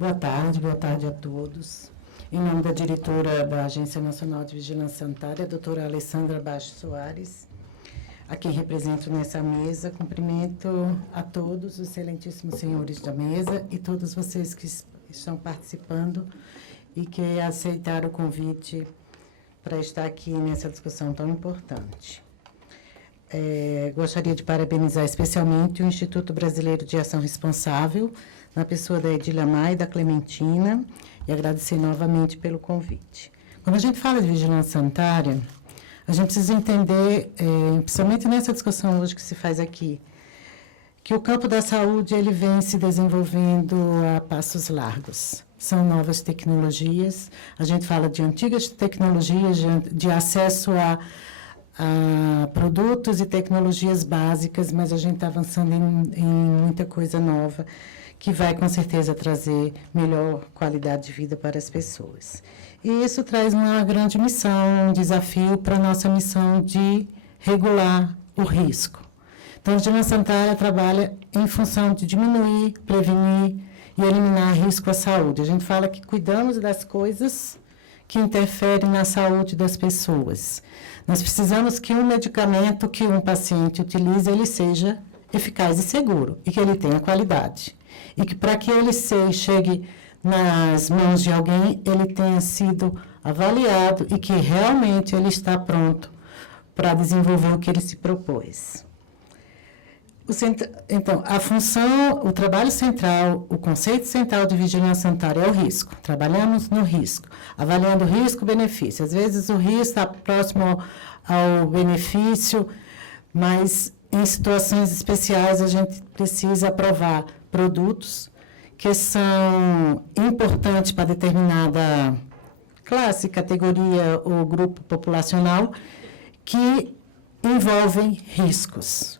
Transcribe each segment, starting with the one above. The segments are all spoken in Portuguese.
Boa tarde a todos. Em nome da diretora da Agência Nacional de Vigilância Sanitária, a doutora Alessandra Baixo Soares, a quem represento nessa mesa, cumprimento a todos os excelentíssimos senhores da mesa e todos vocês que estão participando e que aceitaram o convite para estar aqui nessa discussão tão importante. Gostaria de parabenizar especialmente o Instituto Brasileiro de Ação Responsável, na pessoa da Edília Maia e da Clementina, e agradecer novamente pelo convite. Quando a gente fala de vigilância sanitária, a gente precisa entender, principalmente nessa discussão hoje que se faz aqui, que o campo da saúde ele vem se desenvolvendo a passos largos. São novas tecnologias, a gente fala de antigas tecnologias, de acesso a produtos e tecnologias básicas, mas a gente está avançando em muita coisa nova, que vai, com certeza, trazer melhor qualidade de vida para as pessoas. E isso traz uma grande missão, um desafio para a nossa missão de regular o risco. Então, a vigilância sanitária trabalha em função de diminuir, prevenir e eliminar risco à saúde. A gente fala que cuidamos das coisas que interferem na saúde das pessoas. Nós precisamos que um medicamento que um paciente utilize, ele seja eficaz e seguro, e que ele tenha qualidade. E que, para que ele chegue nas mãos de alguém, ele tenha sido avaliado e que realmente ele está pronto para desenvolver o que ele se propôs. Então, a função, o trabalho central, o conceito central de vigilância sanitária é o risco. Trabalhamos no risco, avaliando risco-benefício. Às vezes, o risco está próximo ao benefício, mas em situações especiais, a gente precisa aprovar produtos que são importantes para determinada classe, categoria ou grupo populacional, que envolvem riscos.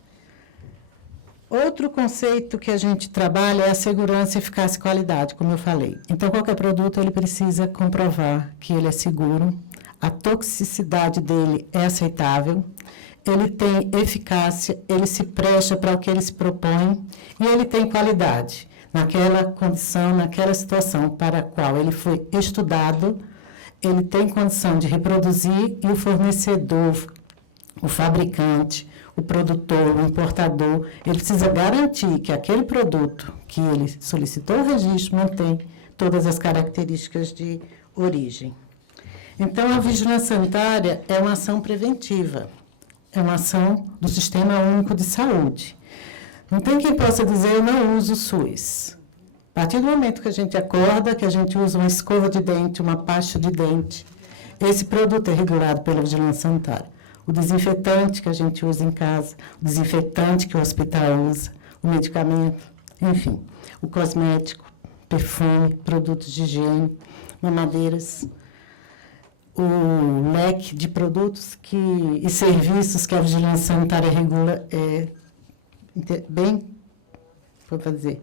Outro conceito que a gente trabalha é a segurança, eficácia e qualidade, como eu falei. Então, qualquer produto, ele precisa comprovar que ele é seguro, a toxicidade dele é aceitável, ele tem eficácia, ele se presta para o que ele se propõe e ele tem qualidade naquela condição, naquela situação para a qual ele foi estudado, ele tem condição de reproduzir e o fornecedor, o fabricante, o produtor, o importador, ele precisa garantir que aquele produto que ele solicitou o registro mantém todas as características de origem. Então, a vigilância sanitária é uma ação preventiva, é uma ação do Sistema Único de Saúde. Não tem quem possa dizer, eu não uso o SUS. A partir do momento que a gente acorda, que a gente usa uma escova de dente, uma pasta de dente, esse produto é regulado pela vigilância sanitária. O desinfetante que a gente usa em casa, o desinfetante que o hospital usa, o medicamento, enfim, o cosmético, perfume, produtos de higiene, mamadeiras, o leque de produtos e serviços que a vigilância sanitária regula é bem, vou dizer,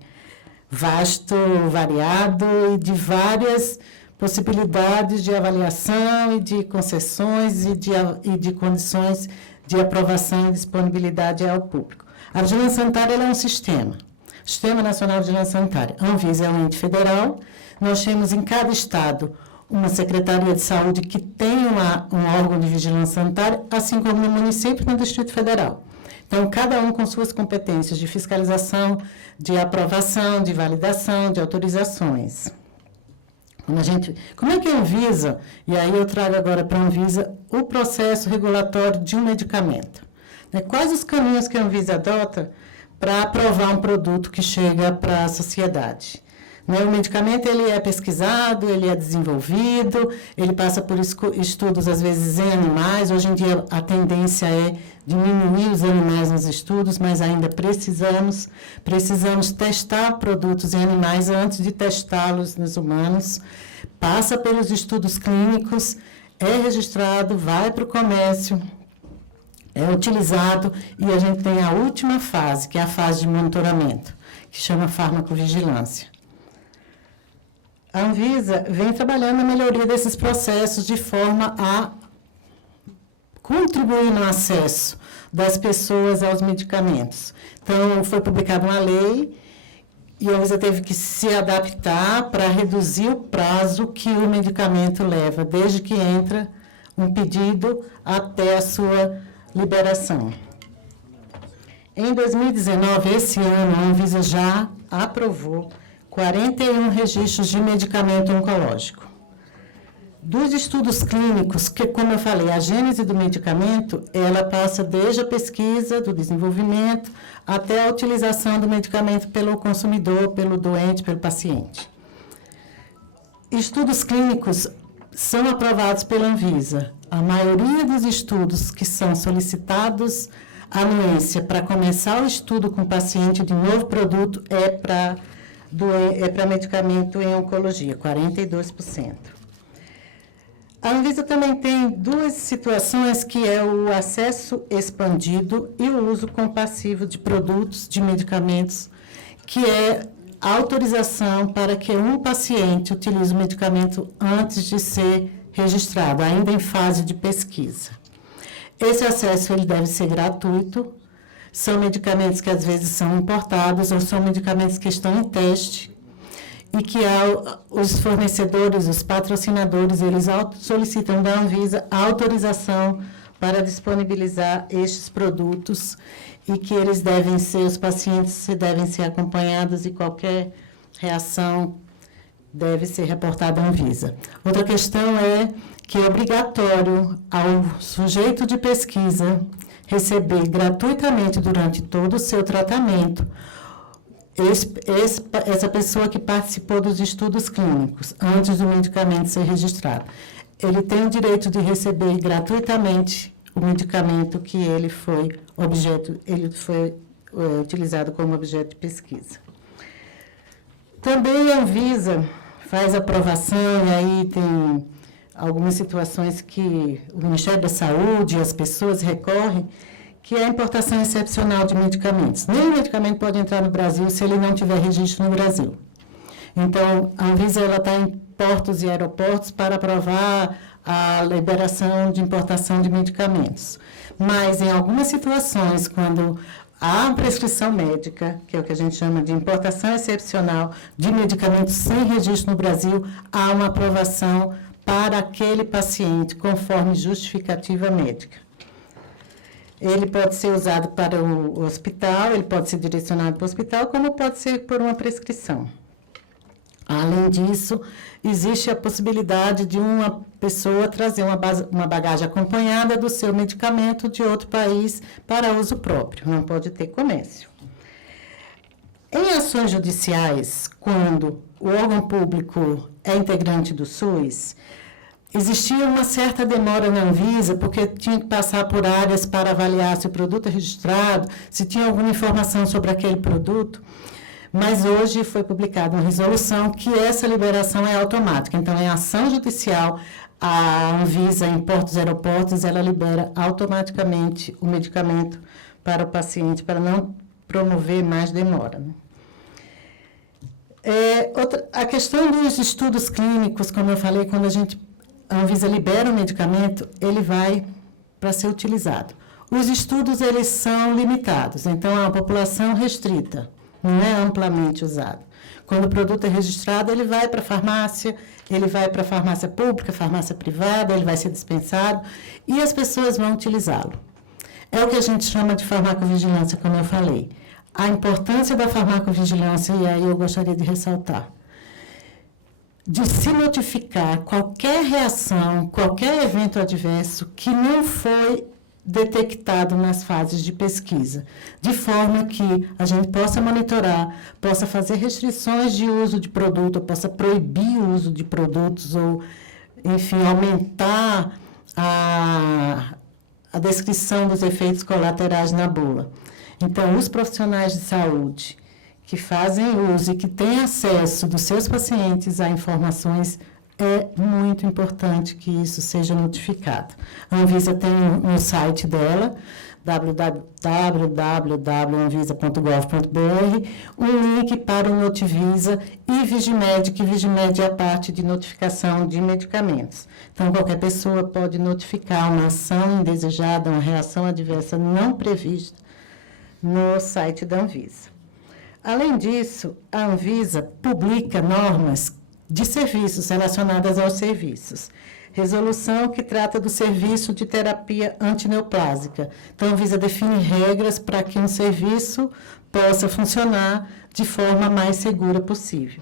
vasto, variado e de várias possibilidades de avaliação e de concessões e de condições de aprovação e disponibilidade ao público. A vigilância sanitária é um sistema, Sistema Nacional de Vigilância Sanitária. A Anvisa é um ente federal, nós temos em cada estado uma Secretaria de Saúde que tem um órgão de vigilância sanitária, assim como no município e no Distrito Federal. Então, cada um com suas competências de fiscalização, de aprovação, de validação, de autorizações. Como é que a Anvisa, e aí eu trago agora para a Anvisa o processo regulatório de um medicamento? Quais os caminhos que a Anvisa adota para aprovar um produto que chega para a sociedade? O medicamento ele é pesquisado, ele é desenvolvido, ele passa por estudos, às vezes, em animais. Hoje em dia, a tendência é diminuir os animais nos estudos, mas ainda precisamos testar produtos em animais antes de testá-los nos humanos. Passa pelos estudos clínicos, é registrado, vai para o comércio, é utilizado, e a gente tem a última fase, que é a fase de monitoramento, que chama farmacovigilância. A Anvisa vem trabalhando na melhoria desses processos de forma a contribuir no acesso das pessoas aos medicamentos. Então, foi publicada uma lei E a Anvisa teve que se adaptar para reduzir o prazo que o medicamento leva, desde que entra um pedido até a sua liberação. Em 2019, esse ano, a Anvisa já aprovou 41 registros de medicamento oncológico. Dos estudos clínicos, que, como eu falei, a gênese do medicamento, ela passa desde a pesquisa, do desenvolvimento, até a utilização do medicamento pelo consumidor, pelo doente, pelo paciente. Estudos clínicos são aprovados pela Anvisa. A maioria dos estudos que são solicitados à anuência para começar o estudo com o paciente de novo produto é para medicamento em oncologia, 42%. A Anvisa também tem duas situações, que é o acesso expandido e o uso compassivo de produtos, de medicamentos, que é a autorização para que um paciente utilize o medicamento antes de ser registrado, ainda em fase de pesquisa. Esse acesso ele deve ser gratuito, são medicamentos que às vezes são importados ou são medicamentos que estão em teste, e que os fornecedores, os patrocinadores, eles solicitam da Anvisa a autorização para disponibilizar estes produtos e que eles devem ser, os pacientes devem ser acompanhados e qualquer reação deve ser reportada à Anvisa. Outra questão é que é obrigatório ao sujeito de pesquisa receber gratuitamente durante todo o seu tratamento essa pessoa que participou dos estudos clínicos, antes do medicamento ser registrado. Ele tem o direito de receber gratuitamente o medicamento que ele foi utilizado como objeto de pesquisa. Também a Anvisa faz aprovação, e aí tem algumas situações que o Ministério da Saúde e as pessoas recorrem, que é a importação excepcional de medicamentos. Nenhum medicamento pode entrar no Brasil se ele não tiver registro no Brasil. Então, a Anvisa está em portos e aeroportos para aprovar a liberação de importação de medicamentos. Mas, em algumas situações, quando há prescrição médica, que é o que a gente chama de importação excepcional de medicamentos sem registro no Brasil, há uma aprovação para aquele paciente, conforme justificativa médica. Ele pode ser usado para o hospital, ele pode ser direcionado para o hospital, como pode ser por uma prescrição. Além disso, existe a possibilidade de uma pessoa trazer uma bagagem acompanhada do seu medicamento de outro país para uso próprio, não pode ter comércio. Em ações judiciais, quando o órgão público é integrante do SUS, existia uma certa demora na Anvisa, porque tinha que passar por áreas para avaliar se o produto é registrado, se tinha alguma informação sobre aquele produto, mas hoje foi publicada uma resolução que essa liberação é automática. Então, em ação judicial, a Anvisa, em portos e aeroportos, ela libera automaticamente o medicamento para o paciente, para não promover mais demora. A questão dos estudos clínicos, como eu falei, quando a Anvisa libera o medicamento, ele vai para ser utilizado. Os estudos, eles são limitados, então é uma população restrita, não é amplamente usado. Quando o produto é registrado, ele vai para a farmácia pública, farmácia privada, ele vai ser dispensado e as pessoas vão utilizá-lo. É o que a gente chama de farmacovigilância, como eu falei. A importância da farmacovigilância, e aí eu gostaria de ressaltar, de se notificar qualquer reação, qualquer evento adverso que não foi detectado nas fases de pesquisa, de forma que a gente possa monitorar, possa fazer restrições de uso de produto, possa proibir o uso de produtos ou, enfim, aumentar a descrição dos efeitos colaterais na bula. Então, os profissionais de saúde que fazem uso e que têm acesso dos seus pacientes a informações, é muito importante que isso seja notificado. A Anvisa tem no site dela, www.anvisa.gov.br, um link para o Notivisa e Vigimed, que Vigimed é a parte de notificação de medicamentos. Então, qualquer pessoa pode notificar uma ação indesejada, uma reação adversa não prevista no site da Anvisa. Além disso, a Anvisa publica normas de serviços relacionadas aos serviços. Resolução que trata do serviço de terapia antineoplásica. Então, a Anvisa define regras para que um serviço possa funcionar de forma mais segura possível.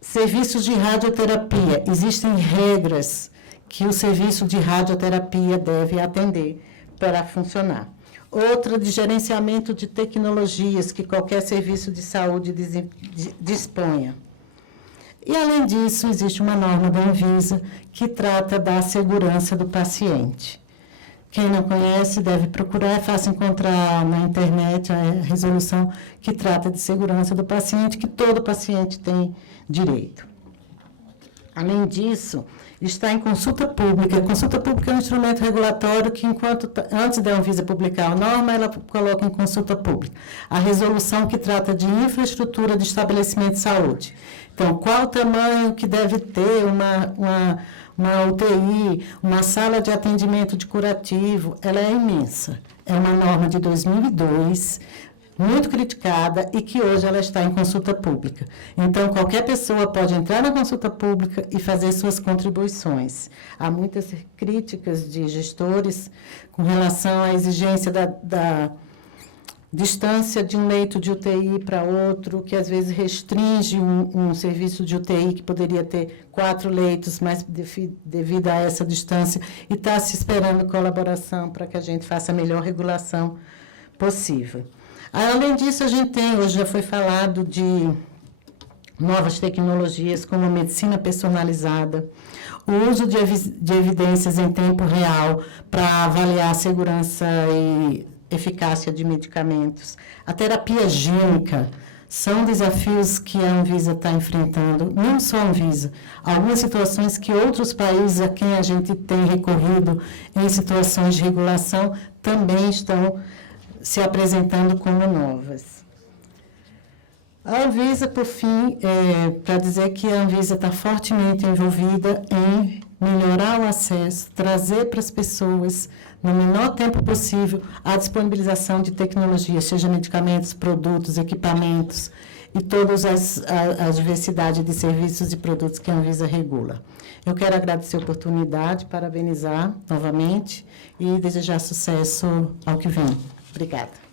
Serviços de radioterapia. Existem regras que o serviço de radioterapia deve atender para funcionar. Outra de gerenciamento de tecnologias que qualquer serviço de saúde disponha. E, além disso, existe uma norma da Anvisa que trata da segurança do paciente. Quem não conhece deve procurar, é fácil encontrar na internet a resolução que trata de segurança do paciente, que todo paciente tem direito. Além disso, está em consulta pública. Consulta pública é um instrumento regulatório que, antes da Anvisa publicar a norma, ela coloca em consulta pública a resolução que trata de infraestrutura de estabelecimento de saúde. Então, qual o tamanho que deve ter uma UTI, uma sala de atendimento de curativo? Ela é imensa. É uma norma de 2002, muito criticada e que hoje ela está em consulta pública. Então, qualquer pessoa pode entrar na consulta pública e fazer suas contribuições. Há muitas críticas de gestores com relação à exigência da distância de um leito de UTI para outro, que às vezes restringe um serviço de UTI que poderia ter 4 leitos, mas devido a essa distância, e está se esperando colaboração para que a gente faça a melhor regulação possível. Além disso, a gente tem, hoje já foi falado de novas tecnologias como a medicina personalizada, o uso de evidências em tempo real para avaliar a segurança e eficácia de medicamentos. A terapia gênica são desafios que a Anvisa está enfrentando, não só a Anvisa, algumas situações que outros países a quem a gente tem recorrido em situações de regulação também estão se apresentando como novas. A Anvisa, por fim, para dizer que a Anvisa está fortemente envolvida em melhorar o acesso, trazer para as pessoas, no menor tempo possível, a disponibilização de tecnologias, seja medicamentos, produtos, equipamentos e toda a diversidade de serviços e produtos que a Anvisa regula. Eu quero agradecer a oportunidade, parabenizar novamente e desejar sucesso ao que vem. Obrigada.